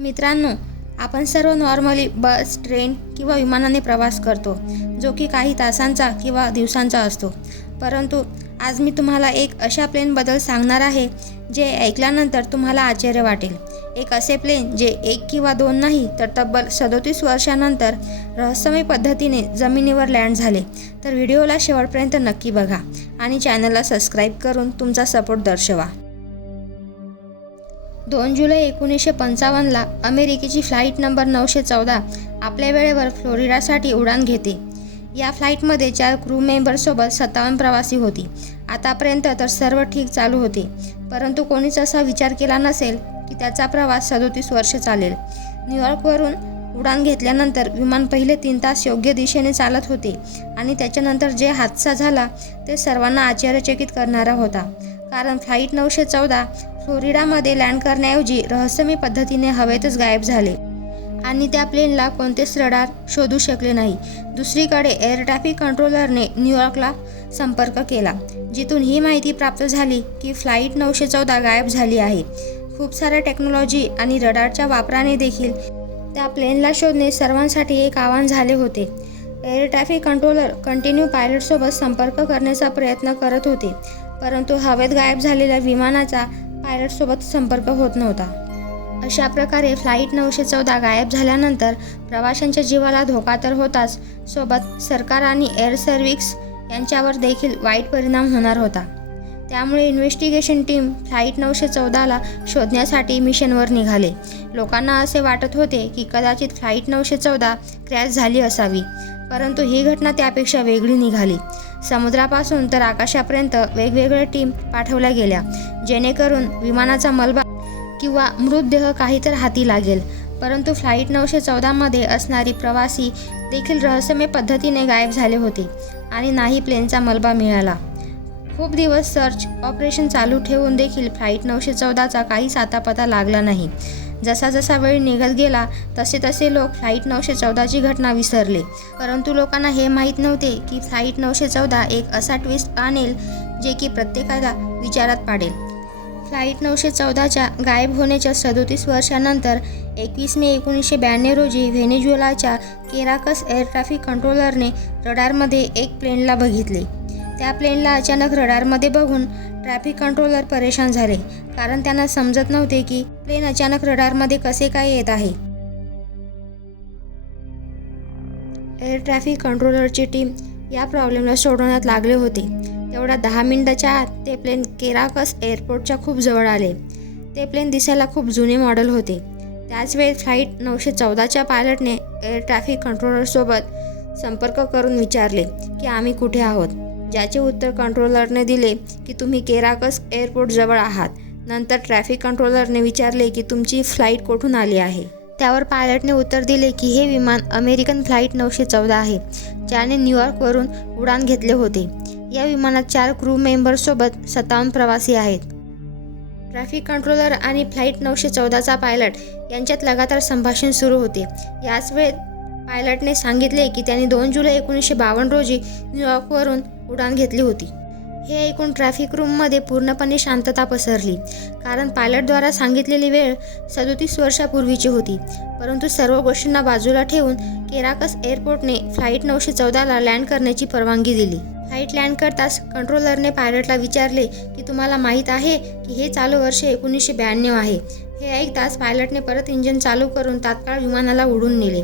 मित्रांनो आपण सर्व नॉर्मली बस ट्रेन किंवा विमानाने प्रवास करतो जो की काही तासांचा किंवा दिवसांचा असतो. परंतु आज मी तुम्हाला एक अशा प्लेनबद्दल सांगणार आहे जे ऐकल्यानंतर तुम्हाला आश्चर्य वाटेल. एक असे प्लेन जे एक किंवा दोन नाही तर तब्बल सदोतीस वर्षानंतर रहस्यमय पद्धतीने जमिनीवर लँड झाले. तर व्हिडिओला शेवटपर्यंत नक्की बघा आणि चॅनलला सबस्क्राईब करून तुमचा सपोर्ट दर्शवा. दोन जुलै एकोणीसशे पंचावन्नला अमेरिकेची फ्लाईट नंबर नऊशे चौदा आपल्या वेळेवर फ्लोरिडासाठी उडान घेते. या फ्लाईटमध्ये चार क्रू मेंबरसोबत सत्तावन्न प्रवासी होती. आतापर्यंत तर सर्व ठीक चालू होते. परंतु कोणीच असा विचार केला नसेल की त्याचा प्रवास सदोतीस वर्ष चालेल. न्यूयॉर्कवरून उडान घेतल्यानंतर विमान पहिले तीन तास योग्य दिशेने चालत होते आणि त्याच्यानंतर जे हादसा झाला ते सर्वांना आश्चर्यचकित करणारा होता. कारण फ्लाईट नऊशे चौदा फ्लोरिडामध्ये लँड करण्याऐवजी रहस्यमय पद्धतीने हवेतच गायब झाले. आणि त्या प्लेनला कोणतेच रडार शोधू शकले नाही. दुसरीकडे एअर ट्रॅफिक कंट्रोलरने न्यूयॉर्कला संपर्क केला जिथून ही माहिती प्राप्त झाली की फ्लाईट नऊशे चौदा गायब झाली आहे. खूप साऱ्या टेक्नॉलॉजी आणि रडारच्या वापराने देखील त्या प्लेनला शोधणे सर्वांसाठी एक आव्हान झाले होते. एअर ट्रॅफिक कंट्रोलर कंटिन्यू पायलटसोबत संपर्क करण्याचा प्रयत्न करत होते परंतु हवेत गायब झालेल्या विमानाचा पायलटसोबत संपर्क होत नव्हता. अशा प्रकारे फ्लाईट नऊशे चौदा गायब झाल्यानंतर प्रवाशांच्या जीवाला धोका तर होताच सोबत सरकार आणि एअर सर्व्हिस यांच्यावर देखील वाईट परिणाम होणार होता. त्यामुळे इन्व्हेस्टिगेशन टीम फ्लाईट नऊशे चौदाला शोधण्यासाठी मिशनवर निघाले. लोकांना असे वाटत होते की कदाचित फ्लाईट नऊशे चौदा क्रॅश झाली असावी. परंतु ही घटना त्यापेक्षा वेगळी निघाली. समुद्रापासून तर आकाशापर्यंत वेगवेगळ्या टीम पाठवल्या गेल्या जेणेकरून विमानाचा मलबा किंवा मृतदेह काहीतर हाती लागेल. परंतु फ्लाईट नऊशे चौदामध्ये असणारी प्रवासी देखील रहस्यमय पद्धतीने गायब झाले होते आणि नाही प्लेनचा मलबा मिळाला. खूप दिवस सर्च ऑपरेशन चालू ठेवून देखील फ्लाईट नऊशे चौदाचा काहीच आतापता लागला नाही. जसा जसा वेळ निघत गेला तसे तसे लोक फ्लाईट नऊशे चौदाची घटना विसरले. परंतु लोकांना हे माहीत नव्हते की फ्लाईट नऊशे चौदा एक असा ट्विस्ट आणेल जे की प्रत्येकाला विचारात पाडेल. फ्लाईट नऊशे चौदाच्या गायब होण्याच्या सदोतीस वर्षानंतर एकवीस मे एकोणीसशे ब्याण्णव रोजी व्हेनेझुएलाच्या केराकस एअर ट्रॅफिक कंट्रोलरने रडारमध्ये एक प्लेनला बघितले. त्या प्लेनला अचानक रडारमध्ये बघून ट्रॅफिक कंट्रोलर परेशान झाले कारण त्यांना समजत नव्हते की प्लेन अचानक रडारमध्ये कसे काय येत आहे? एअर ट्रॅफिक कंट्रोलरची टीम या प्रॉब्लेमला सोडवण्यात लागले होते. तेवढ्या दहा मिनिटाच्या आत ते प्लेन केराकस एअरपोर्टच्या खूप जवळ आले. ते प्लेन दिसायला खूप जुने मॉडेल होते. त्याच वेळी फ्लाईट नऊशे चौदाच्या पायलटने एअर ट्रॅफिक कंट्रोलरसोबत संपर्क करून विचारले की आम्ही कुठे आहोत? ज्याचे उत्तर कंट्रोलरने दिले की तुम्ही केराकस एअरपोर्टजवळ आहात. नंतर ट्रॅफिक कंट्रोलरने विचारले की तुमची फ्लाईट कुठून आली आहे? त्यावर पायलटने उत्तर दिले की हे विमान अमेरिकन फ्लाईट नऊशे चौदा आहे ज्याने न्यूयॉर्कवरून उडान घेतले होते. या विमानात चार क्रू मेंबर्ससोबत सत्तावन्न प्रवासी आहेत. ट्रॅफिक कंट्रोलर आणि फ्लाईट नऊशे चौदाचा पायलट यांच्यात लगातार संभाषण सुरू होते. याच वेळेत पायलटने सांगितले की त्यांनी दोन जुलै एकोणीसशे बावन्न रोजी न्यूयॉर्कवरून उडान घेतली होती. हे ऐकून ट्रॅफिक रूममध्ये पूर्णपणे शांतता पसरली. कारण पायलटद्वारा सांगितलेली वेळ सदोतीस वर्षापूर्वीची होती. परंतु सर्व गोष्टींना बाजूला ठेवून केराकस एअरपोर्टने फ्लाईट नऊशे चौदाला लँड करण्याची परवानगी दिली. फ्लाईट लँड करताच कंट्रोलरने पायलटला विचारले की तुम्हाला माहीत आहे की हे चालू वर्ष एकोणीसशे ब्याण्णव आहे. हे ऐकताच पायलटने परत इंजिन चालू करून तात्काळ विमानाला उडून नेले.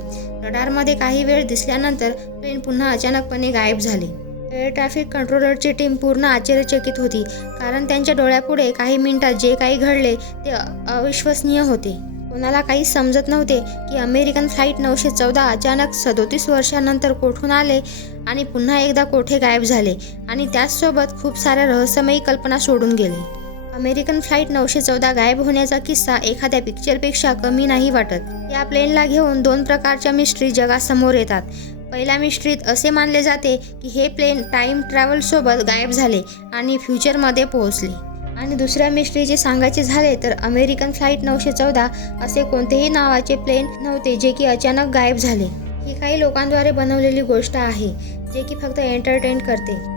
रडारमध्ये काही वेळ दिसल्यानंतर प्लेन पुन्हा अचानकपणे गायब झाले. एअर ट्रॅफिक कंट्रोलरची टीम पूर्ण आश्चर्यचकित होती कारण त्यांच्या डोळ्यापुढे काही मिनिटात जे काही घडले ते अविश्वसनीय होते. कोणाला काही समजत नव्हते की अमेरिकन फ्लाईट नऊशे चौदा अचानक सदोतीस वर्षानंतर कोठून आले आणि पुन्हा एकदा कोठे गायब झाले आणि त्याचसोबत खूप साऱ्या रहस्यमयी कल्पना सोडून गेले. अमेरिकन फ्लाईट नऊशे चौदा गायब होण्याचा किस्सा एखाद्या पिक्चरपेक्षा कमी नाही वाटत. या प्लेनला घेऊन दोन प्रकारच्या मिस्ट्री जगासमोर येतात. पहिल्या मिस्ट्रीत असे मानले जाते की हे प्लेन टाईम ट्रॅव्हलसोबत गायब झाले आणि फ्युचरमध्ये पोहोचले. आणि दुसऱ्या मिस्ट्रीचे सांगायचे झाले तर अमेरिकन फ्लाईट नऊशे चौदा असे कोणतेही नावाचे प्लेन नव्हते जे की अचानक गायब झाले. ही काही लोकांद्वारे बनवलेली गोष्ट आहे जे की फक्त एंटरटेन करते.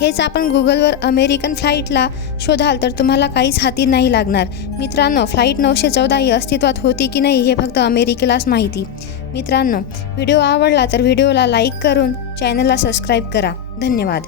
हेच आपण गुगलवर अमेरिकन फ्लाईटला शोधाल तर तुम्हाला काहीच हाती नाही लागणार. मित्रांनो फ्लाईट नऊशे चौदा ही अस्तित्वात होती की नाही हे फक्त अमेरिकेलाच माहिती. मित्रांनो व्हिडिओ आवडला तर व्हिडिओला लाईक करून चॅनलला सबस्क्राईब करा. धन्यवाद.